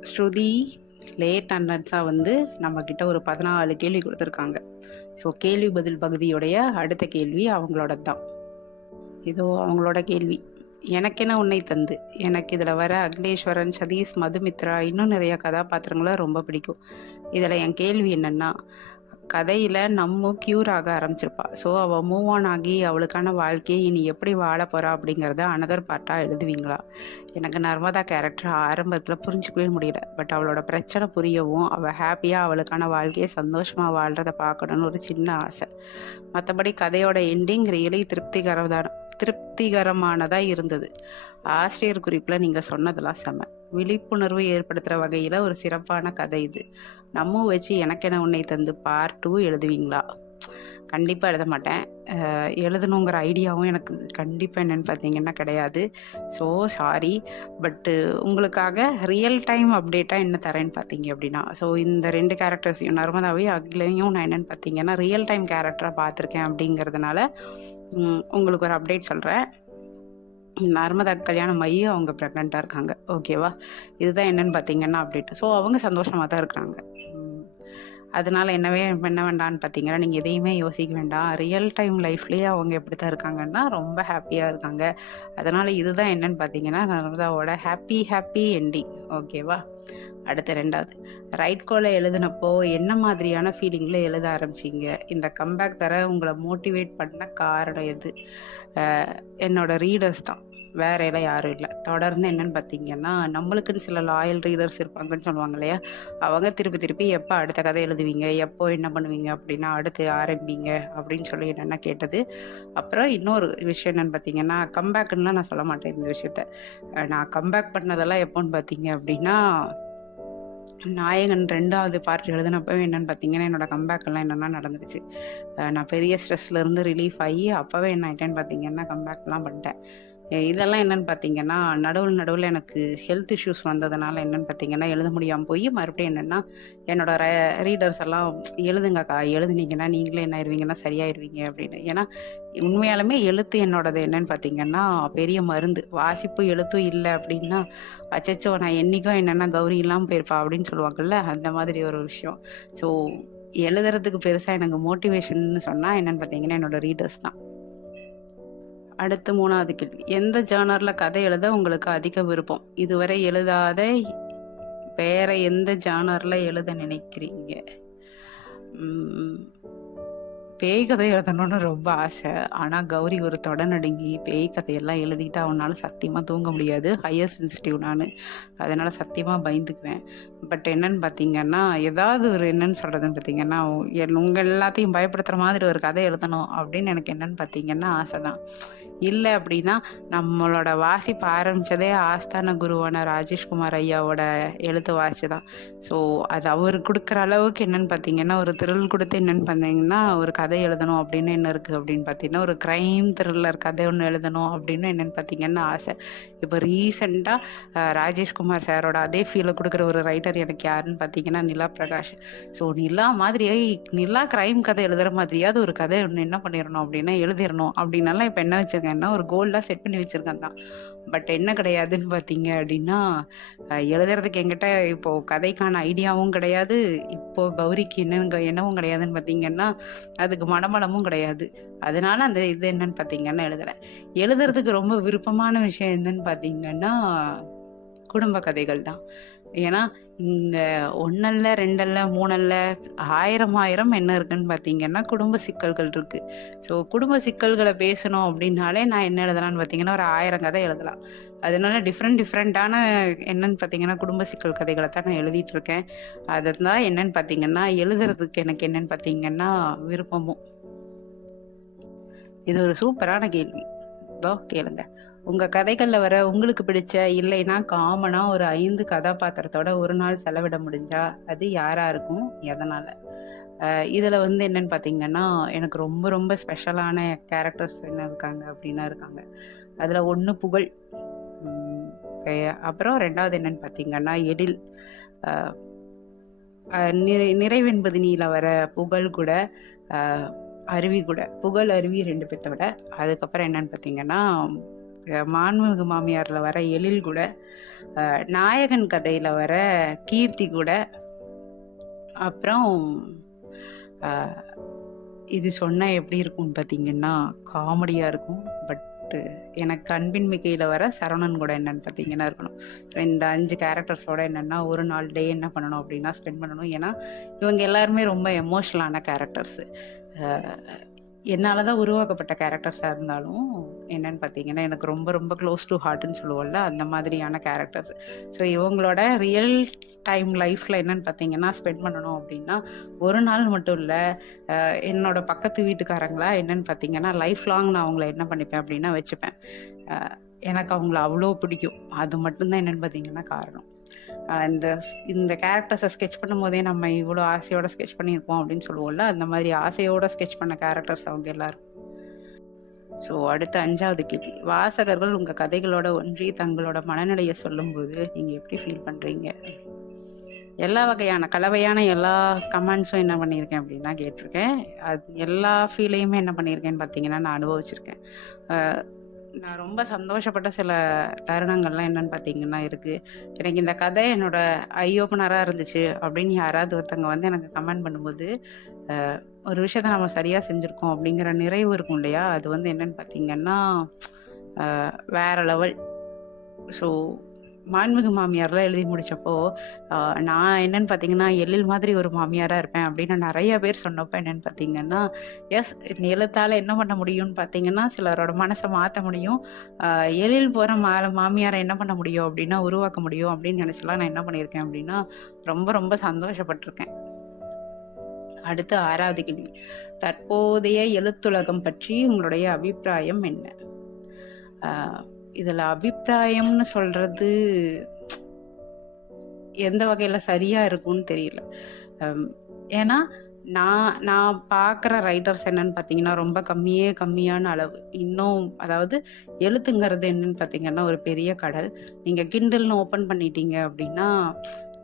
ஸ்ருதி late அண்டன்ஸாக வந்து நம்மக்கிட்ட ஒரு பதினாலு கேள்வி கொடுத்துருக்காங்க. ஸோ கேள்வி பதில் பகுதியுடைய அடுத்த கேள்வி அவங்களோட தான் இதோ அவங்களோட கேள்வி. எனக்கென உன்னை தந்து. எனக்கு இதில் வர அகிலேஸ்வரன் சதீஷ் மதுமித்ரா இன்னும் நிறைய கதாபாத்திரங்களை ரொம்ப பிடிக்கும். இதில் என் கேள்வி என்னென்னா கதையில் நம்ம க்யூர் ஆக ஆரம்பிச்சிருப்பா. ஸோ அவள் மூவ் ஆன் ஆகி அவளுக்கான வாழ்க்கையை இனி எப்படி வாழ போகிறா அப்படிங்கிறத அனதர் பார்ட்டாக எழுதுவீங்களா? எனக்கு நர்மதா கேரக்டர் ஆரம்பத்தில் புரிஞ்சுக்கவே முடியல. பட் அவளோட பிரச்சனை புரியவும் அவள் ஹாப்பியாக அவளுக்கான வாழ்க்கையை சந்தோஷமாக வாழ்கிறத பார்க்கணுன்னு ஒரு சின்ன ஆசை. மற்றபடி கதையோட எண்டிங் ரியலி தான் திருப்திகரமானதாக இருந்தது. ஆசிரியர் குறிப்பில் நீங்கள் சொன்னதெல்லாம் செம. விழிப்புணர்வு ஏற்படுத்துகிற வகையில் ஒரு சிறப்பான கதை இது. நம்ம வச்சு எனக்கென உன்னை தந்து பார்ட் டூ எழுதுவீங்களா? கண்டிப்பாக எழுத மாட்டேன். எழுதணுங்கிற ஐடியாவும் எனக்கு கண்டிப்பாக என்னென்னு பார்த்தீங்கன்னா கிடையாது. ஸோ சாரி பட்டு உங்களுக்காக ரியல் டைம் அப்டேட்டாக என்ன தரேன்னு பார்த்தீங்க அப்படின்னா ஸோ இந்த ரெண்டு கேரக்டர்ஸையும் நர்மதாவையும் அகிலையும் நான் என்னென்னு பார்த்தீங்கன்னா ரியல் டைம் கேரக்டராக பார்த்துருக்கேன் அப்படிங்கிறதுனால உங்களுக்கு ஒரு அப்டேட் சொல்கிறேன் நர்மதா கல்யாணம் ஆகி அவங்க ப்ரெக்னெண்ட்டாக இருக்காங்க. ஓகேவா இதுதான் என்னென்னு பார்த்தீங்கன்னா அப்டேட் ஸோ அவங்க சந்தோஷமாக தான் இருக்கிறாங்க. அதனால என்னவே பண்ண வேண்டாம்னு பார்த்தீங்கன்னா நீங்கள் எதையுமே யோசிக்க வேண்டாம். ரியல் டைம் லைஃப்லேயே அவங்க எப்படி தான் இருக்காங்கன்னா ரொம்ப ஹாப்பியாக இருக்காங்க. அதனால் இதுதான் என்னன்னு பார்த்தீங்கன்னா நர்மதாவோட ஹாப்பி ஹாப்பி எண்டிங் ஓகேவா அடுத்து ரெண்டாவது. ரைட் கோலை எழுதினப்போ என்ன மாதிரியான ஃபீலிங்கில் எழுத ஆரம்பிச்சிங்க? இந்த கம்பேக் தர உங்களை மோட்டிவேட் பண்ண காரணம் எது? என்னோடய ரீடர்ஸ் தான். வேற எல்லாம் யாரும் இல்லை. தொடர்ந்து என்னன்னு பார்த்தீங்கன்னா நம்மளுக்குன்னு சில லாயல் ரீடர்ஸ் இருப்பாங்கன்னு சொல்லுவாங்க இல்லையா? அவங்க திருப்பி திருப்பி எப்போ அடுத்த கதை எழுதுவீங்க? எப்போ என்ன பண்ணுவீங்க? அப்படின்னா அடுத்து ஆரம்பிங்க. அப்படின்னு சொல்லி என்னென்ன கேட்டது. அப்புறம் இன்னொரு விஷயம் என்னென்னு பார்த்தீங்கன்னா கம்பேக்குன்னுலாம் நான் சொல்ல மாட்டேன் இந்த விஷயத்த. நான் கம்பேக் பண்ணதெல்லாம் எப்போன்னு பார்த்தீங்க அப்படின்னா நாயகன் ரெண்டாவது பார்ட் எழுதினப்பவே என்னென்னு பார்த்தீங்கன்னா என்னோட கம்பேக்கெல்லாம் எல்லாம் என்னென்னா நடந்துருச்சு. நான் பெரிய ஸ்ட்ரெஸ்லேருந்து ரிலீஃப் ஆகி அப்போவே என்ன ஆகிட்டேன்னு பார்த்தீங்கன்னா கம்பேக்லாம் பண்ணிட்டேன். இதெல்லாம் என்னன்னு பார்த்தீங்கன்னா நடுவில் நடுவில் எனக்கு ஹெல்த் இஷ்யூஸ் வந்ததுனால என்னன்னு பார்த்தீங்கன்னா எழுத முடியாமல் போய் மறுபடியும் என்னென்னா என்னோட ரீடர்ஸ் எல்லாம் எழுதுங்கக்கா எழுதுனீங்கன்னா நீங்களே என்ன ஆயிடுவீங்கன்னா சரியாயிருவீங்க அப்படின்னு. ஏன்னா உண்மையாலுமே எழுத்து என்னோடது என்னன்னு பார்த்தீங்கன்னா பெரிய மருந்து. வாசிப்பு எழுத்தும் இல்லை அப்படின்னா அச்சச்சோ நான் என்னைக்கும் என்னென்னா கௌரி இல்லாமல் போயிருப்பா அப்படின்னு சொல்லுவாங்கல்ல அந்த மாதிரி ஒரு விஷயம். ஸோ எழுதுறதுக்கு பெருசாக எனக்கு மோட்டிவேஷன்னு சொன்னால் என்னென்னு பார்த்தீங்கன்னா என்னோட ரீடர்ஸ் தான். அடுத்து மூணாவது கேள்வி. எந்த ஜேனரில் கதை எழுத உங்களுக்கு அதிக விருப்பம்? இதுவரை எழுதாத வேற எந்த ஜானரில் எழுத நினைக்கிறீங்க? பேய் கதை எழுதணும்னு ரொம்ப ஆசை. ஆனால் கௌரி ஒரு தொடநடுங்கி பேய் கதையெல்லாம் எழுதிட்டு அவனால் சத்தியமாக தூங்க முடியாது. ஹையர் சென்சிட்டிவ் நான். அதனால் சத்தியமாக பயந்துக்குவேன். பட் என்னன்னு பார்த்தீங்கன்னா ஏதாவது ஒரு என்னன்னு சொல்கிறதுன்னு பார்த்தீங்கன்னா உங்கள் எல்லாத்தையும் பயப்படுத்துகிற மாதிரி ஒரு கதை எழுதணும் அப்படின்னு எனக்கு என்னன்னு பார்த்தீங்கன்னா ஆசை தான் இல்லை அப்படின்னா நம்மளோட வாசிப்பு ஆரம்பித்ததே ஆஸ்தான குருவான ராஜேஷ்குமார் ஐயாவோட எழுத்து வாசி தான். ஸோ அது அவர் கொடுக்குற அளவுக்கு என்னென்னு பார்த்தீங்கன்னா ஒரு த்ரில் கொடுத்து என்னென்னு பார்த்தீங்கன்னா ஒரு கதை எழுதணும் அப்படின்னு என்ன இருக்குது அப்படின்னு பார்த்தீங்கன்னா ஒரு க்ரைம் த்ரில்லர் கதை ஒன்று எழுதணும் அப்படின்னு என்னென்னு பார்த்தீங்கன்னா ஆசை. இப்போ ரீசெண்டாக ராஜேஷ்குமார் சாரோட அதே ஃபீலை கொடுக்குற ஒரு ரைட்டர் எனக்கு யாருன்னு பார்த்தீங்கன்னா நிலா பிரகாஷ். ஸோ நிலா மாதிரியே நிலா க்ரைம் கதை எழுதுகிற மாதிரியாவது ஒரு கதை ஒன்று என்ன பண்ணிடணும் அப்படின்னா எழுதிடணும் அப்படின்னாலாம் இப்போ என்ன வச்சுருக்கேன்னா ஒரு கோல்டாக செட் பண்ணி வச்சுருக்கேன் தான். பட் என்ன கிடையாதுன்னு பார்த்தீங்க அப்படின்னா எழுதுறதுக்கு என்கிட்ட இப்போது கதைக்கான ஐடியாவும் கிடையாது. இப்போது கௌரிக்கு என்னங்க என்னவும் கிடையாதுன்னு பார்த்தீங்கன்னா அதுக்கு மடமடமும் கிடையாது. அதனால அந்த இது என்னன்னு பார்த்தீங்கன்னா எழுதலை. எழுதுறதுக்கு ரொம்ப விருப்பமான விஷயம் என்னன்னு பார்த்தீங்கன்னா குடும்ப கதைகள் தான். ஏன்னா இங்கே ஒன்றல்ல ரெண்டல்ல மூணல்ல ஆயிரம் ஆயிரம் என்ன இருக்குன்னு பார்த்தீங்கன்னா குடும்ப சிக்கல்கள் இருக்குது ஸோ குடும்ப சிக்கல்களை பேசணும் அப்படின்னாலே நான் என்ன எழுதலாம்னு பார்த்தீங்கன்னா ஒரு ஆயிரம் கதை எழுதலாம். அதனால டிஃப்ரெண்ட் டிஃப்ரெண்ட்டான என்னன்னு பார்த்தீங்கன்னா குடும்ப சிக்கல் கதைகளை தான் நான் எழுதிட்டு இருக்கேன். அதை தான் என்னன்னு பார்த்தீங்கன்னா எழுதுறதுக்கு எனக்கு என்னன்னு பார்த்தீங்கன்னா விருப்பமும். இது ஒரு சூப்பரான கேள்வி. இதோ கேளுங்க. உங்கள் கதைகளில் வர உங்களுக்கு பிடிச்ச இல்லைன்னா காமனாக ஒரு ஐந்து கதாபாத்திரத்தோட ஒரு நாள் செலவிட முடிஞ்சா அது யாராக இருக்கும்? எதனால்? இதில் வந்து என்னன்னு பார்த்தீங்கன்னா எனக்கு ரொம்ப ரொம்ப ஸ்பெஷலான கேரக்டர்ஸ் என்ன இருக்காங்க அப்படின்னா இருக்காங்க. அதில் ஒன்று புகழ். அப்புறம் ரெண்டாவது என்னன்னு பார்த்தீங்கன்னா எடில் நிறை நிறைவென்பது நீல வர புகழ் கூட அருவி கூட. புகழ் அருவி ரெண்டு பேர்த்த விட. அதுக்கப்புறம் என்னன்னு பார்த்தீங்கன்னா மாண்புமிகு மாமியாரில் வர எழில் கூட நாயகன் கதையில் வர கீர்த்தி கூட அப்புறம் இது சொன்னால் எப்படி இருக்கும்னு பார்த்தீங்கன்னா காமெடியாக இருக்கும். பட்டு எனக்கு அன்பின் மிகையில் வர சரவணன் கூட என்னென்னு பார்த்தீங்கன்னா இருக்கணும். ஸோ இந்த அஞ்சு கேரக்டர்ஸோட என்னென்னா ஒரு நாள் டே என்ன பண்ணணும் அப்படின்னா ஸ்பெண்ட் பண்ணணும். ஏன்னா இவங்க எல்லாருமே ரொம்ப எமோஷ்னலான கேரக்டர்ஸு என்னால் தான் உருவாக்கப்பட்ட கேரக்டர்ஸாக இருந்தாலும் என்னன்னு பார்த்தீங்கன்னா எனக்கு ரொம்ப ரொம்ப க்ளோஸ் டு ஹார்ட்னு சொல்லுவோம்ல அந்த மாதிரியான கேரக்டர்ஸ் ஸோ இவங்களோட ரியல் டைம் லைஃப்பில் என்னன்னு பார்த்தீங்கன்னா ஸ்பெண்ட் பண்ணணும் அப்படின்னா ஒரு நாள் மட்டும் இல்லை என்னோடய பக்கத்து வீட்டுக்காரங்களா என்னென்னு பார்த்தீங்கன்னா லைஃப் லாங் நான் அவங்கள என்ன பண்ணிப்பேன் அப்படின்னா வச்சுப்பேன். எனக்கு அவங்கள அவ்வளோ பிடிக்கும். அது மட்டும்தான் என்னன்னு பார்த்தீங்கன்னா காரணம். இந்த இந்த கேரக்டர்ஸை ஸ்கெச் பண்ணும்போதே நம்ம இவ்வளோ ஆசையோட ஸ்கெச் பண்ணியிருப்போம் அப்படின்னு சொல்லுவோம்ல அந்த மாதிரி ஆசையோட ஸ்கெச் பண்ண கேரக்டர்ஸ் அவங்க எல்லாரும். ஸோ அடுத்த அஞ்சாவது கேள்வி. வாசகர்கள் உங்கள் கதைகளோட ஒன்றி தங்களோட மனநிலையை சொல்லும்போது நீங்கள் எப்படி ஃபீல் பண்ணுறீங்க எல்லா வகையான கலவையான எல்லா கமெண்ட்ஸும் என்ன பண்ணியிருக்கேன் அப்படின்னா கேட்டிருக்கேன். அது எல்லா ஃபீலையுமே என்ன பண்ணியிருக்கேன்னு பார்த்தீங்கன்னா நான் அனுபவிச்சிருக்கேன். நான் ரொம்ப சந்தோஷப்பட்ட சில தருணங்கள்லாம் என்னன்னு பார்த்தீங்கன்னா இருக்குது எனக்கு இந்த கதை என்னோட ஐ ஓப்பனராக இருந்துச்சு அப்படின்னு யாராவது ஒருத்தங்க வந்து எனக்கு கமெண்ட் பண்ணும்போது ஒரு விஷயத்த நம்ம சரியாக செஞ்சுருக்கோம் அப்படிங்கிற நிறைவு இருக்கும் இல்லையா? அது வந்து என்னன்னு பார்த்தீங்கன்னா வேற லெவல் ஸோ மாண்புமிகு மாமியார்லாம் எழுதி முடித்தப்போ நான் என்னன்னு பார்த்தீங்கன்னா எழில் மாதிரி ஒரு மாமியாராக இருப்பேன் அப்படின்னு நிறைய பேர் சொன்னப்போ என்னன்னு பார்த்தீங்கன்னா எஸ் எழுத்தால் என்ன பண்ண முடியும்னு பார்த்தீங்கன்னா சிலரோட மனசை மாற்ற முடியும். எழில் போகிற மா மாமியாரை என்ன பண்ண முடியும் அப்படின்னா உருவாக்க முடியும் அப்படின்னு நினச்சலாம் நான் என்ன பண்ணியிருக்கேன் அப்படின்னா ரொம்ப ரொம்ப சந்தோஷப்பட்டிருக்கேன். அடுத்து ஆறாவது கேள்வி. தற்போதைய எழுத்துலகம் பற்றி உங்களுடைய அபிப்பிராயம் என்ன? இதில் அபிப்பிராயம்னு சொல்கிறது எந்த வகையில் சரியாக இருக்கும்னு தெரியல. ஏன்னா நான் நான் பார்க்குற ரைட்டர்ஸ் என்னன்னு பார்த்தீங்கன்னா ரொம்ப கம்மியே கம்மியான அளவு. இன்னும் அதாவது எழுத்துங்கிறது என்னன்னு பார்த்தீங்கன்னா ஒரு பெரிய கடல். நீங்கள் கிண்டல்னு ஓப்பன் பண்ணிட்டீங்க அப்படின்னா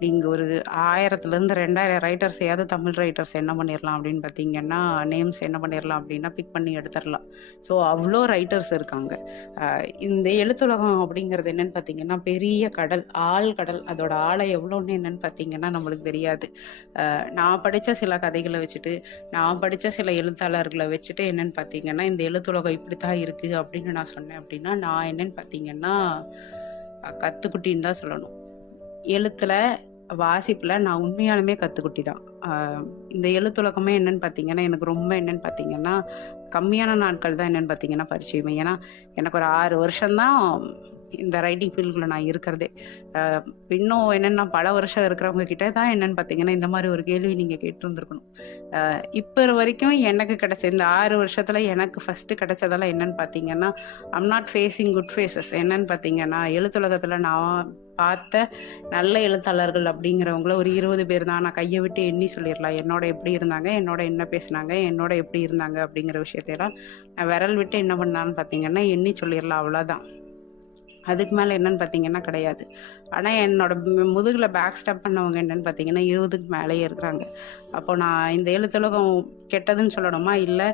நீங்கள் ஒரு ஆயிரத்துலேருந்து ரெண்டாயிரம் ரைட்டர்ஸையாவது தமிழ் ரைட்டர்ஸ் என்ன பண்ணிடலாம் அப்படின்னு பார்த்தீங்கன்னா நேம்ஸ் என்ன பண்ணிடலாம் அப்படின்னா பிக் பண்ணி எடுத்துடலாம் ஸோ அவ்வளோ ரைட்டர்ஸ் இருக்காங்க. இந்த எழுத்துலகம் அப்படிங்கிறது என்னென்னு பார்த்தீங்கன்னா பெரிய கடல் ஆள் கடல். அதோட ஆளை எவ்வளோன்னு என்னென்னு பார்த்தீங்கன்னா நம்மளுக்கு தெரியாது. நான் படித்த சில கதைகளை வச்சுட்டு நான் படித்த சில எழுத்தாளர்களை வச்சுட்டு என்னென்னு பார்த்தீங்கன்னா இந்த எழுத்துலகம் இப்படி தான் இருக்குது அப்படின்னு நான் சொன்னேன் அப்படின்னா நான் என்னென்னு பார்த்தீங்கன்னா கத்துக்குட்டின்னு தான் சொல்லணும். எழுத்தில் வாசிப்பில் நான் உண்மையாலுமே கற்றுக்குட்டி தான் இந்த எழுத்துலகமே என்னன்னு பார்த்தீங்கன்னா எனக்கு ரொம்ப என்னன்னு பார்த்தீங்கன்னா கம்மியான நாட்கள் தான் என்னன்னு பார்த்தீங்கன்னா பரிச்சயமே. ஏன்னா எனக்கு ஒரு ஆறு வருஷம்தான் இந்த ரைட்டிங் ஃபீல்டில் நான் இருக்கிறதே. இன்னும் என்னென்னா பல வருஷம் இருக்கிறவங்க கிட்ட தான் என்னென்னு பார்த்தீங்கன்னா இந்த மாதிரி ஒரு கேள்வி நீங்கள் கேட்டிருந்துருக்கணும். இப்போ வரைக்கும் எனக்கு கிடச்ச இந்த ஆறு வருஷத்தில் எனக்கு ஃபஸ்ட்டு கிடச்சதெல்லாம் என்னன்னு பார்த்தீங்கன்னா I'm not facing good faces என்னென்னு பார்த்தீங்கன்னா எழுத்துலகத்தில் நான் பார்த்த நல்ல எழுத்தாளர்கள் அப்படிங்கிறவங்கள ஒரு இருபது பேர் தான். நான் கையை விட்டு எண்ணி சொல்லிடலாம். என்னோட எப்படி இருந்தாங்க? என்னோட என்ன பேசுனாங்க? என்னோட எப்படி இருந்தாங்க? அப்படிங்கிற விஷயத்தையெல்லாம் நான் விரல் விட்டு என்ன பண்ணான்னு பார்த்தீங்கன்னா எண்ணி சொல்லிடலாம். அவ்வளோதான் அதுக்கு மேலே என்னன்னு பார்த்தீங்கன்னா கிடையாது. ஆனால் என்னோட முதுகில் பேக் ஸ்டெப் பண்ணவங்க என்னன்னு பார்த்தீங்கன்னா இருபதுக்கு மேலேயே இருக்கிறாங்க. அப்போ நான் இந்த எழுத்துலகம் கெட்டதுன்னு சொல்லணுமா? இல்லை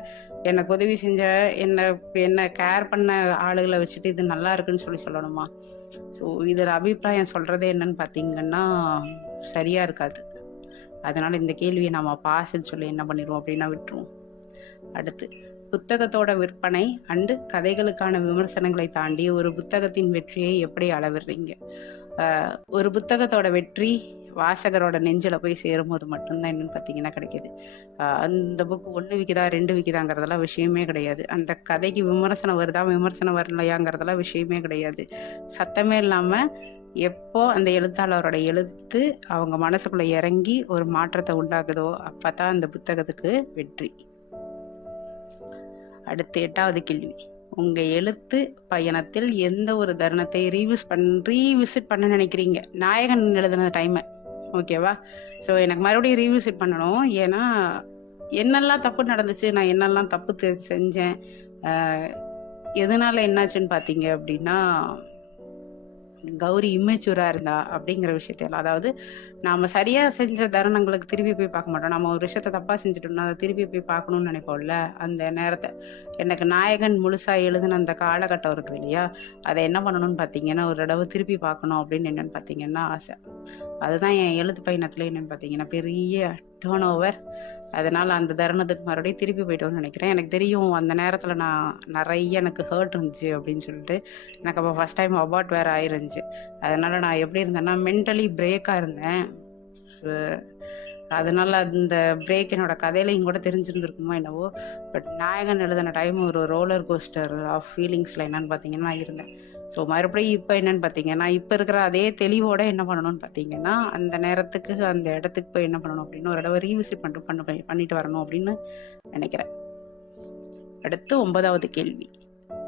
எனக்கு உதவி செஞ்ச என்னை என்னை கேர் பண்ண ஆளுகளை வச்சுட்டு இது நல்லா இருக்குன்னு சொல்லி சொல்லணுமா? ஸோ இதில் அபிப்பிராயம் சொல்கிறதே என்னன்னு பார்த்தீங்கன்னா சரியாக இருக்காது. அதனால் இந்த கேள்வியை நம்ம பாஸ்ன்னு சொல்லி என்ன பண்ணிடுவோம் அப்படின்னா விட்டுருவோம். அடுத்து. புத்தகத்தோட விற்பனை அண்டு கதைகளுக்கான விமர்சனங்களை தாண்டி ஒரு புத்தகத்தின் வெற்றியை எப்படி அளவிடுறீங்க? ஒரு புத்தகத்தோட வெற்றி வாசகரோட நெஞ்சில் போய் சேரும்போது மட்டும்தான் என்னென்னு பார்த்தீங்கன்னா கிடைக்கிது. அந்த புக்கு ஒன்று விற்கிதா ரெண்டு விற்கிதாங்கிறதெல்லாம் விஷயமே கிடையாது. அந்த கதைக்கு விமர்சனம் வருதா விமர்சனம் வரலையாங்கிறதெல்லாம் விஷயமே கிடையாது. சத்தமே இல்லாமல் எப்போ அந்த எழுத்தாளரோட எழுத்து அவங்க மனசுக்குள்ளே இறங்கி ஒரு மாற்றத்தை உண்டாக்குதோ அப்போ தான் அந்த புத்தகத்துக்கு வெற்றி. அடுத்து எட்டாவது கேள்வி. உங்கள் எழுத்து பயணத்தில் எந்த ஒரு தருணத்தை ரீவிஸ் பண் ரீவிசிட் பண்ண நினைக்கிறீங்க? நாயகன் எழுதின டைமை ஓகேவா ஸோ எனக்கு மறுபடியும் ரீவிசிட் பண்ணணும். ஏன்னா என்னெல்லாம் தப்பு நடந்துச்சு? நான் என்னெல்லாம் தப்பு செஞ்சேன்? எதனால் எதனால என்னாச்சுன்னு பார்த்தீங்க அப்படின்னா கௌரி இம்மெச்சூராக இருந்தா அப்படிங்கிற விஷயத்தையெல்லாம். அதாவது நாம் சரியாக செஞ்ச தருணங்களுக்கு திருப்பி போய் பார்க்க மாட்டோம். நம்ம ஒரு விஷயத்த தப்பாக செஞ்சுட்டோம்னா அதை திருப்பி போய் பார்க்கணும்னு நினைப்போம்ல? அந்த நேரத்தை. எனக்கு நாயகன் முழுசாக எழுதின அந்த காலகட்டம் இருக்குது இல்லையா? அதை என்ன பண்ணணும்னு பார்த்தீங்கன்னா ஒரு தடவை திருப்பி பார்க்கணும் அப்படின்னு என்னென்னு பார்த்தீங்கன்னா ஆசை. அதுதான் என் எழுத்து பயணத்தில் என்னென்னு பார்த்தீங்கன்னா பெரிய டேர்ன் ஓவர் அதனால் அந்த தருணத்துக்கு மறுபடியும் திருப்பி போயிட்டோம்னு நினைக்கிறேன். எனக்கு தெரியும் அந்த நேரத்தில் நான் நிறைய எனக்கு ஹர்ட் இருந்துச்சு அப்படின்னு சொல்லிட்டு எனக்கு அப்போ ஃபஸ்ட் டைம் அபார்ட் வேறு ஆயிருந்துச்சு. அதனால் நான் எப்படி இருந்தேன்னா மென்டலி பிரேக்காக இருந்தேன். அதனால் அந்த பிரேக் என்னோட கதையிலையும் கூட தெரிஞ்சிருந்துருக்குமோ என்னவோ. பட் நாயகன் எழுதின டைம் ஒரு ரோலர் கோஸ்டர் ஆஃப் ஃபீலிங்ஸில் என்னென்னு பார்த்தீங்கன்னா நான் இருந்தேன். ஸோ மறுபடியும் இப்போ என்னென்னு பார்த்தீங்கன்னா இப்போ இருக்கிற அதே தெளிவோட என்ன பண்ணணும்னு பார்த்தீங்கன்னா அந்த நேரத்துக்கு அந்த இடத்துக்கு போய் என்ன பண்ணணும் அப்படின்னு ஒரு தடவை ரீவிசிட் பண்ணிட்டு பண்ண பண்ணிட்டு வரணும் அப்படின்னு நினைக்கிறேன். அடுத்து ஒன்பதாவது கேள்வி.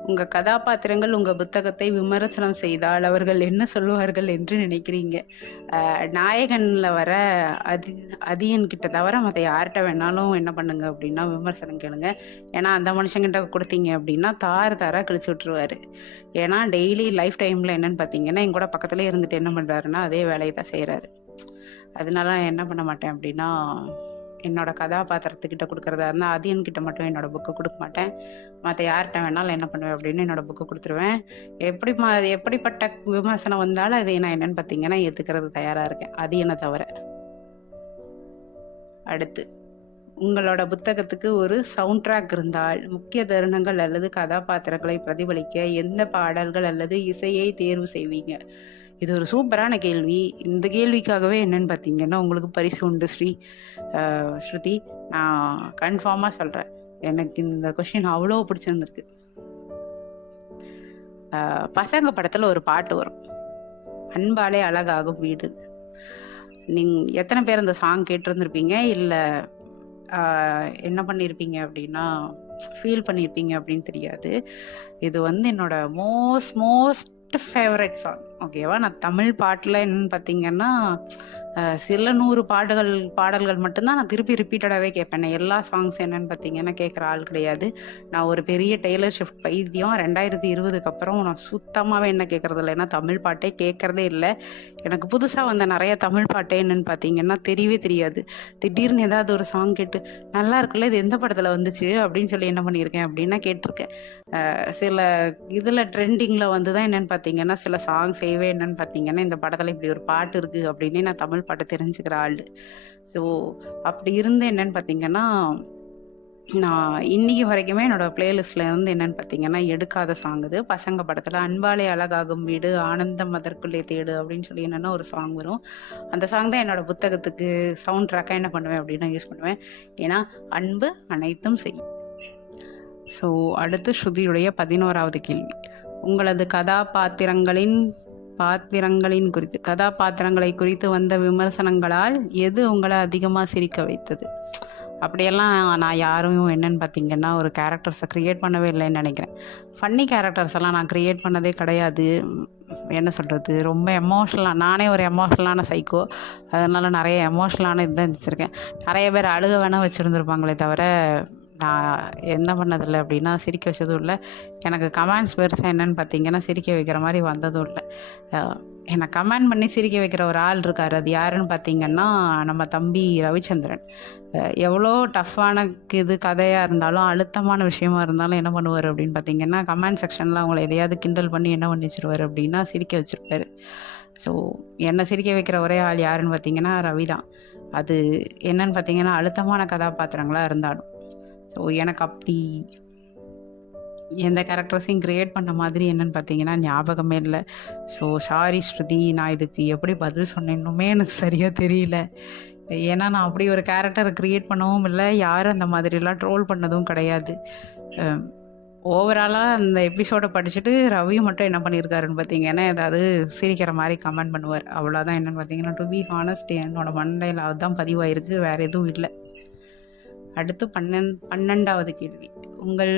உங்கள் கதாபாத்திரங்கள் உங்கள் புத்தகத்தை விமர்சனம் செய்தால் அவர்கள் என்ன சொல்லுவார்கள் என்று நினைக்கிறீங்க? நாயகனில் வர அதி அதியன் கிட்ட தவிர மற்ற யார்கிட்ட வேணாலும் என்ன பண்ணுங்க அப்படின்னா விமர்சனம் கேளுங்க. ஏன்னா அந்த மனுஷங்கிட்ட கொடுத்தீங்க அப்படின்னா தார் தாராக கழிச்சு விட்ருவாரு ஏன்னா டெய்லி லைஃப் டைமில் என்னென்னு பார்த்தீங்கன்னா என் கூட பக்கத்துலேயே இருந்துட்டு என்ன பண்ணுறாருன்னா அதே வேலையை தான் செய்கிறாரு அதனால நான் என்ன பண்ண மாட்டேன் அப்படின்னா என்னோட கதாபாத்திரத்துக்கிட்ட கொடுக்குறதா இருந்தால் அது என்கிட்ட மட்டும் என்னோட புக்கு கொடுக்க மாட்டேன். மற்ற யார்கிட்ட வேணாலும் என்ன பண்ணுவேன் அப்படின்னு என்னோட புக்கு கொடுத்துருவேன். எப்படி மா எப்படிப்பட்ட விமர்சனம் வந்தாலும் அதை நான் என்னென்னு பார்த்தீங்கன்னா ஏற்றுக்கிறது தயாராக இருக்கேன். அது என்னை தவிர. அடுத்து உங்களோட புத்தகத்துக்கு ஒரு சவுண்ட் ட்ராக் இருந்தால் முக்கிய தருணங்கள் அல்லது கதாபாத்திரங்களை பிரதிபலிக்க எந்த பாடல்கள் அல்லது இசையை தேர்வு செய்வீங்க? இது ஒரு சூப்பரான கேள்வி. இந்த கேள்விக்காகவே என்னன்னு பார்த்தீங்கன்னா உங்களுக்கு பரிசு உண்டு ஸ்ரீ ஸ்ருதி. நான் கன்ஃபார்மாக சொல்கிறேன் எனக்கு இந்த கொஷின் அவ்வளோ பிடிச்சிருந்துருக்கு. பசங்க படத்தில் ஒரு பாட்டு வரும். அன்பாலே அழகாகும் வீடு. நீங் எத்தனை பேர் அந்த சாங் கேட்டிருந்துருப்பீங்க? இல்லை என்ன பண்ணியிருப்பீங்க அப்படின்னா ஃபீல் பண்ணியிருப்பீங்க அப்படின்னு தெரியாது. இது வந்து என்னோட மோஸ்ட் மோஸ்ட் ஃபேவரட் சாங் ஓகேவா நான் தமிழ் பாட்டில் என்னென்னு பார்த்தீங்கன்னா சில நூறு பாடல்கள் பாடல்கள் மட்டும்தான் நான் திருப்பி ரிப்பீட்டடாகவே கேட்பேன். எல்லா சாங்ஸ் என்னன்னு பார்த்தீங்கன்னா கேட்குற ஆள் கிடையாது. நான் ஒரு பெரிய டெய்லர் ஷிஃப்ட் பைத்தியம். ரெண்டாயிரத்தி இருபதுக்கு அப்புறம் நான் சுத்தமாகவே என்ன கேட்குறது இல்லை. ஏன்னா தமிழ் பாட்டே கேட்குறதே இல்லை. எனக்கு புதுசாக வந்த நிறைய தமிழ் பாட்டே என்னென்னு பார்த்தீங்கன்னா தெரியவே தெரியாது. திடீர்னு ஏதாவது ஒரு சாங் கேட்டு நல்லா இருக்குல்ல இது எந்த படத்தில் வந்துச்சு? அப்படின்னு சொல்லி என்ன பண்ணியிருக்கேன் அப்படின்னா கேட்டிருக்கேன். சில இதில் ட்ரெண்டிங்கில் வந்து தான் என்னென்னு பார்த்தீங்கன்னா சில சாங் செய்வே என்னென்னு பார்த்தீங்கன்னா இந்த படத்தில் இப்படி ஒரு பாட்டு இருக்குது அப்படின்னு நான் தமிழ் பாட்டு தெரிஞ்சுக்கிற ஆள். ஸோ அப்படி இருந்து என்னென்னு பார்த்தீங்கன்னா நான் இன்றைக்கி வரைக்குமே என்னோடய ப்ளேலிஸ்ட்டில் இருந்து என்னென்னு பார்த்தீங்கன்னா எடுக்காத சாங் இது. பசங்க படத்தில் அன்பாலே அழகாகும் வீடு ஆனந்தம் அதற்குள்ளே தேடு அப்படின்னு சொல்லி என்னென்னா ஒரு சாங் வரும். அந்த சாங் தான் என்னோடய புத்தகத்துக்கு சவுண்ட் ட்ராக்காக என்ன பண்ணுவேன் அப்படின்னு யூஸ் பண்ணுவேன். ஏன்னா அன்பு அனைத்தும் செய்யும் ஸோ அடுத்து ஸ்ருதியுடைய பதினோராவது கேள்வி. உங்களது கதாபாத்திரங்களின் பாத்திரங்களின் குறித்து கதாபாத்திரங்களை குறித்து வந்த விமர்சனங்களால் எது உங்களை அதிகமாக சிரிக்க வைத்தது? அப்படியெல்லாம் நான் யாரும் என்னன்னு பார்த்தீங்கன்னா ஒரு கேரக்டர்ஸை க்ரியேட் பண்ணவே இல்லைன்னு நினைக்கிறேன். ஃபன்னி கேரக்டர்ஸ் எல்லாம் நான் க்ரியேட் பண்ணதே கிடையாது. என்ன சொல்கிறது ரொம்ப எமோஷ்னலாக நானே ஒரு எமோஷ்னலான சைக்கோ அதனால் நிறைய எமோஷ்னலான இதுதான் வச்சுருக்கேன் நிறைய பேர் அழுக வேணால் வச்சுருந்துருப்பாங்களே தவிர நான் என்ன பண்ணதில்லை அப்படின்னா சிரிக்க வச்சதும் இல்லை. எனக்கு கமெண்ட்ஸ் பெருசாக என்னென்னு பார்த்தீங்கன்னா சிரிக்க வைக்கிற மாதிரி வந்ததும் இல்லை. என்னை கமெண்ட் பண்ணி சிரிக்க வைக்கிற ஒரு ஆள் இருக்கார். அது யாருன்னு பார்த்தீங்கன்னா நம்ம தம்பி ரவிச்சந்திரன். எவ்வளோ டஃப்பான இது கதையாக இருந்தாலும் அழுத்தமான விஷயமா இருந்தாலும் என்ன பண்ணுவார் அப்படின்னு பார்த்தீங்கன்னா கமெண்ட் செக்ஷனில் அவங்கள எதையாவது கிண்டல் பண்ணி என்ன பண்ணி வச்சுருவார் அப்படின்னா சிரிக்க வச்சுருப்பார். ஸோ என்னை சிரிக்க வைக்கிற ஒரே ஆள் யாருன்னு பார்த்தீங்கன்னா ரவி தான். அது என்னன்னு பார்த்தீங்கன்னா அழுத்தமான கதாபாத்திரங்களாக இருந்தாலும். ஸோ எனக்கு அப்படி எந்த கேரக்டர்ஸையும் க்ரியேட் பண்ண மாதிரி என்னென்னு பார்த்தீங்கன்னா ஞாபகமே இல்லை. ஸோ சாரி ஸ்ருதி நான் இதுக்கு எப்படி பதில் சொன்னேன்னுமே எனக்கு சரியாக தெரியல. ஏன்னா நான் அப்படி ஒரு கேரக்டரை க்ரியேட் பண்ணவும் இல்லை. யாரும் அந்த மாதிரிலாம் ட்ரோல் பண்ணதும் கிடையாது. ஓவராலாக அந்த எபிசோடை படிச்சுட்டு ரவி மட்டும் என்ன பண்ணியிருக்காருன்னு பார்த்தீங்கன்னா ஏதாவது சிரிக்கிற மாதிரி கமெண்ட் பண்ணுவார். அவ்வளோதான் என்னென்னு பார்த்தீங்கன்னா டு பி ஹானஸ்ட் என்னோட மண்டையில் அதுதான் பதிவாயிருக்கு. வேறு எதுவும் இல்லை. அடுத்து பன்னெண் பன்னெண்டாவது கேள்வி. உங்கள்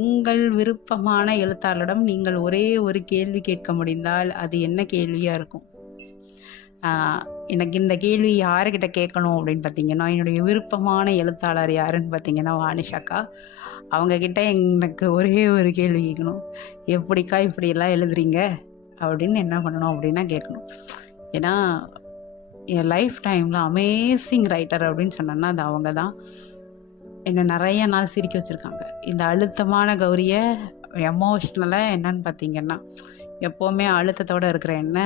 உங்கள் விருப்பமான எழுத்தாளரிடம் நீங்கள் ஒரே ஒரு கேள்வி கேட்க முடிந்தால் அது என்ன கேள்வியாக இருக்கும்? எனக்கு இந்த கேள்வி யாருக்கிட்ட கேட்கணும் அப்படின்னு பார்த்தீங்கன்னா என்னுடைய விருப்பமான எழுத்தாளர் யாருன்னு பார்த்தீங்கன்னா வானிஷாக்கா அவங்கக்கிட்ட எனக்கு ஒரே ஒரு கேள்வி கேட்கணும். எப்படிக்கா இப்படியெல்லாம் எழுதுறீங்க? அப்படின்னு என்ன பண்ணணும் அப்படின்னா கேட்கணும். ஏன்னா என் லைஃப் டைமில் அமேசிங் ரைட்டர் அப்படின்னு சொன்னேன்னா அது அவங்க தான் என்னை நிறைய நாள் சிரிக்க வச்சுருக்காங்க. இந்த அழுத்தமான கௌரியை எமோஷ்னலாக என்னன்னு பார்த்தீங்கன்னா எப்போவுமே அழுத்தத்தோடு இருக்கிற என்ன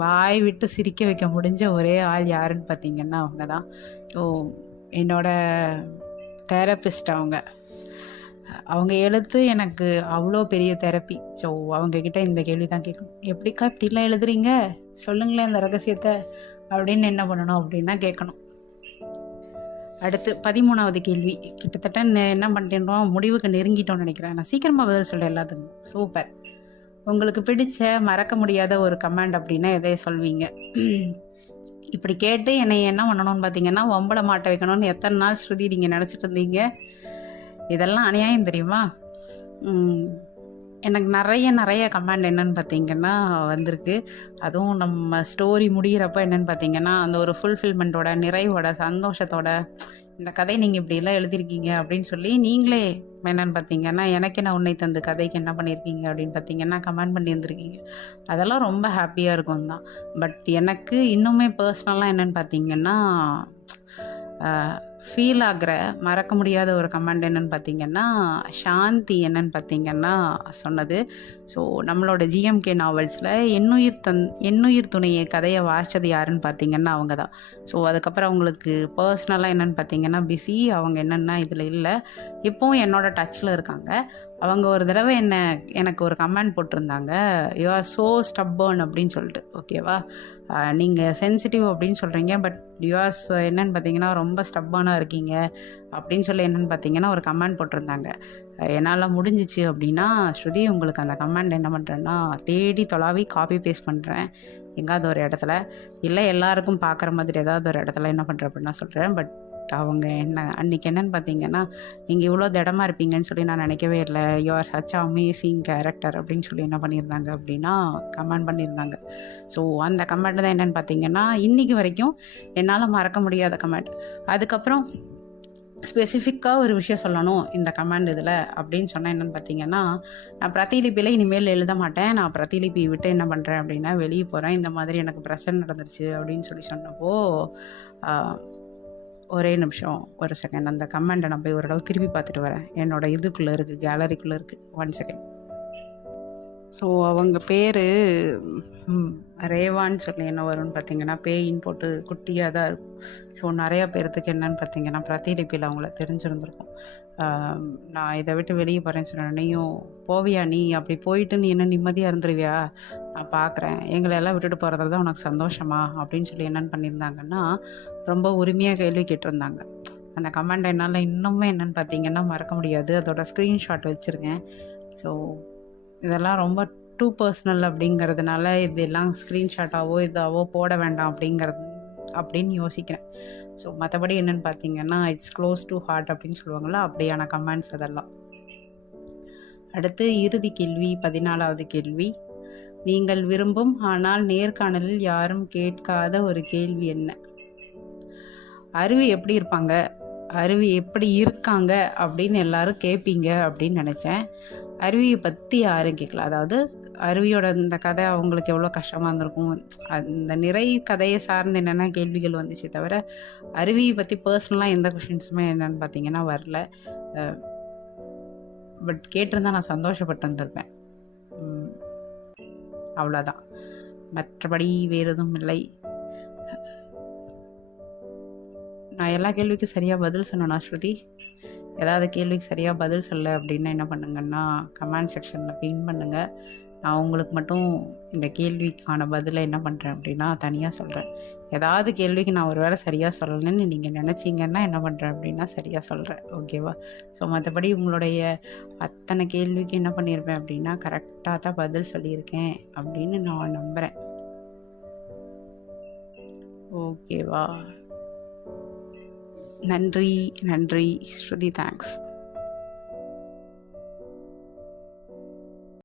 வாய் விட்டு சிரிக்க வைக்க முடிஞ்ச ஒரே ஆள் யாருன்னு பார்த்தீங்கன்னா அவங்க தான். ஸோ என்னோட தெரப்பிஸ்ட் அவங்க. அவங்க எழுத்து எனக்கு அவ்வளோ பெரிய தெரப்பி ஸோ அவங்கக்கிட்ட இந்த கேள்வி தான் கேட்கணும். எப்படிக்கா இப்படிலாம் எழுதுறீங்க? சொல்லுங்களேன் இந்த ரகசியத்தை. அப்படின்னு என்ன பண்ணணும் அப்படின்னா கேட்கணும். அடுத்து பதிமூணாவது கேள்வி. கிட்டத்தட்ட என்ன பண்ணிட்டோம்? முடிவுக்கு நெருங்கிட்டோம்னு நினைக்கிறேன். நான் சீக்கிரமாக பதில் சொல்ல எல்லாத்துக்கும். சூப்பர். உங்களுக்கு பிடிச்ச மறக்க முடியாத ஒரு கமாண்ட் அப்படின்னா எதை சொல்வீங்க. இப்படி கேட்டு என்னை என்ன பண்ணணும்னு பார்த்தீங்கன்னா ஒம்பளை மாட்ட வைக்கணும்னு எத்தனை நாள் ஸ்ருதி நீங்கள் நினச்சிட்டு இருந்தீங்க? இதெல்லாம் அநியாயம் தெரியுமா? எனக்கு நிறைய நிறைய கமெண்ட் என்னன்னு பார்த்தீங்கன்னா வந்திருக்கு. அதுவும் நம்ம ஸ்டோரி முடிகிறப்ப என்னன்னு பார்த்தீங்கன்னா அந்த ஒரு ஃபுல்ஃபில்மெண்ட்டோட நிறைவோட சந்தோஷத்தோட இந்த கதை நீங்கள் இப்படியெல்லாம் எழுதியிருக்கீங்க அப்படின்னு சொல்லி நீங்களே என்னென்னு பார்த்தீங்கன்னா எனக்கு என்ன உன்னை தந்து கதைக்கு என்ன பண்ணியிருக்கீங்க அப்படின்னு பார்த்தீங்கன்னா கமெண்ட் பண்ணியிருந்திருக்கீங்க அதெல்லாம் ரொம்ப ஹாப்பியாக இருக்கும் தான். பட் எனக்கு இன்னுமே பர்சனலாக என்னென்னு பார்த்தீங்கன்னா ஃபீல் ஆகிற மறக்க முடியாத ஒரு கமெண்ட் என்னன்னு பார்த்தீங்கன்னா சாந்தி என்னன்னு பார்த்தீங்கன்னா சொன்னது. ஸோ நம்மளோட ஜிஎம்கே நாவல்ஸில் எண்ணுயிர் தன் எண்ணுயிர் துணையை கதையை வாசிச்சது யாருன்னு பார்த்தீங்கன்னா அவங்க தான். ஸோ அதுக்கப்புறம் அவங்களுக்கு பர்சனலாக என்னென்னு பார்த்தீங்கன்னா பிஸி அவங்க என்னென்னா இதில் இல்லை. இப்போவும் என்னோட டச்சில் இருக்காங்க. அவங்க ஒரு தடவை என்ன எனக்கு ஒரு கமெண்ட் போட்டிருந்தாங்க. யூ ஆர் ஸோ ஸ்டப்பர்ன் அப்படின்னு சொல்லிட்டு ஓகேவா நீங்கள் சென்சிட்டிவ் அப்படின்னு சொல்கிறீங்க பட் யூ ஆர் என்னன்னு பார்த்தீங்கன்னா ரொம்ப ஸ்டப்பானாக இருக்கீங்க. அப்படின்னு சொல்லி என்னென்னு பார்த்தீங்கன்னா ஒரு கமெண்ட் போட்டிருந்தாங்க. என்னால் முடிஞ்சிச்சு அப்படின்னா ஸ்ருதி உங்களுக்கு அந்த கமெண்ட் என்ன பண்ணுறேன்னா தேடி தொலாவி காப்பி பேஸ்ட் பண்ணுறேன் எங்காவது ஒரு இடத்துல. இல்லை எல்லாருக்கும் பார்க்குற மாதிரி ஏதாவது ஒரு இடத்துல என்ன பண்ணுறேன் அப்படின்னா சொல்கிறேன் பட் அவங்க என்ன அன்றைக்கி என்னன்னு பார்த்தீங்கன்னா நீங்கள் இவ்வளோ திடமா இருப்பீங்கன்னு சொல்லி நான் நினைக்கவே இல்லை. You are such amazing character அப்படின்னு சொல்லி என்ன பண்ணியிருந்தாங்க அப்படின்னா கமெண்ட் பண்ணியிருந்தாங்க. ஸோ அந்த கமெண்ட் தான் என்னென்னு பார்த்தீங்கன்னா இன்றைக்கி வரைக்கும் என்னால் மறக்க முடியாத கமெண்ட் அதுக்கப்புறம் ஸ்பெசிஃபிக்காக ஒரு விஷயம் சொல்லணும் இந்த கமாண்ட் இதில் அப்படின்னு சொன்னால் என்னென்னு பார்த்தீங்கன்னா நான் பிரதிலிபியில் இனிமேல் எழுத மாட்டேன். நான் பிரதிலிபி விட்டு என்ன பண்ணுறேன் அப்படின்னா வெளியே போகிறேன் இந்த மாதிரி எனக்கு பிரச்சனை நடந்துருச்சு அப்படின்னு சொல்லி சொன்னப்போ ஒரே நிமிஷம் ஒரு செகண்ட் அந்த கமெண்ட்டை நான் போய் ஓரளவு திருப்பி பார்த்துட்டு வரேன். என்னோட இதுக்குள்ளே இருக்குது கேலரிக்குள்ளே இருக்குது ஒன் செகண்ட் ஸோ அவங்க பேர் ரேவான்னு சொல்லி என்ன வரும்னு பார்த்தீங்கன்னா பேயின்னு போட்டு குட்டியாக தான் இருக்கும். ஸோ நிறையா பேர்த்துக்கு என்னன்னு பார்த்தீங்கன்னா பிரதிலிப்பியில் அவங்கள தெரிஞ்சிருந்திருக்கும். நான் இதை விட்டு வெளியே போகிறேன்னு சொன்னேன் நீயும் போவியா நீ? அப்படி போயிட்டு நீ என்ன நிம்மதியாக இருந்துருவியா? நான் பார்க்குறேன் எங்களை எல்லாம் விட்டுட்டு போகிறதுல தான் உனக்கு சந்தோஷமா? அப்படின்னு சொல்லி என்னென்னு பண்ணியிருந்தாங்கன்னா ரொம்ப உரிமையாக கேள்வி கேட்டிருந்தாங்க. அந்த கமெண்ட் என்னால் இன்னுமே என்னென்னு பார்த்தீங்கன்னா மறக்க முடியாது. அதோட ஸ்க்ரீன்ஷாட் வச்சுருக்கேன். ஸோ இதெல்லாம் ரொம்ப டூ பர்சனல் அப்படிங்கிறதுனால இதெல்லாம் ஸ்க்ரீன்ஷாட்டாவோ இதாவோ போட வேண்டாம் அப்படிங்கிறது அப்படின்னு யோசிக்கிறேன். ஸோ மற்றபடி என்னென்னு பார்த்தீங்கன்னா இட்ஸ் க்ளோஸ் டு ஹார்ட் அப்படின்னு சொல்லுவாங்கள்ல அப்படியான கமெண்ட்ஸ் அதெல்லாம். அடுத்து இறுதி கேள்வி பதினாலாவது கேள்வி. நீங்கள் விரும்பும் ஆனால் நேர்காணலில் யாரும் கேட்காத ஒரு கேள்வி என்ன? அருவி எப்படி இருப்பாங்க? அருவி எப்படி இருக்காங்க? அப்படின்னு எல்லாரும் கேட்பீங்க அப்படின்னு நினச்சேன். அருவியை பற்றி ஆரம்பிக்கலாம். அதாவது அருவியோட இந்த கதை அவங்களுக்கு எவ்வளோ கஷ்டமாக இருந்திருக்கும். அந்த நிறை கதையை சார்ந்து என்னென்ன கேள்விகள் வந்துச்சே தவிர அருவியை பற்றி பர்சனலாக எந்த கொஷின்ஸுமே என்னென்னு பார்த்தீங்கன்னா வரல. பட் கேட்டிருந்தா நான் சந்தோஷப்பட்டு வந்திருப்பேன். அவ்வளோதான். மற்றபடி வேறு எதுவும் இல்லை. நான் எல்லா கேள்விக்கும் சரியாக பதில் சொன்னேன்னா ஸ்ருதி? ஏதாவது கேள்விக்கு சரியாக பதில் சொல்ல அப்படின்னா என்ன பண்ணுங்கன்னா கமெண்ட் செக்ஷனில் பின் பண்ணுங்கள் நான் உங்களுக்கு மட்டும் இந்த கேள்விக்கான பதிலை என்ன பண்ணுறேன் அப்படின்னா தனியாக சொல்கிறேன் ஏதாவது கேள்விக்கு நான் ஒரு வேளை சரியாக சொல்லலைன்னு நீங்கள் நினச்சிங்கன்னா என்ன பண்ணுறேன் அப்படின்னா சரியாக சொல்கிறேன் ஓகேவா ஸோ மற்றபடி உங்களுடைய அத்தனை கேள்விக்கு என்ன பண்ணியிருப்பேன் அப்படின்னா கரெக்டாக தான் பதில் சொல்லியிருக்கேன் அப்படின்னு நான் நம்புகிறேன் ஓகேவா நன்றி நன்றி. ஸ்ருதி தேங்க்ஸ்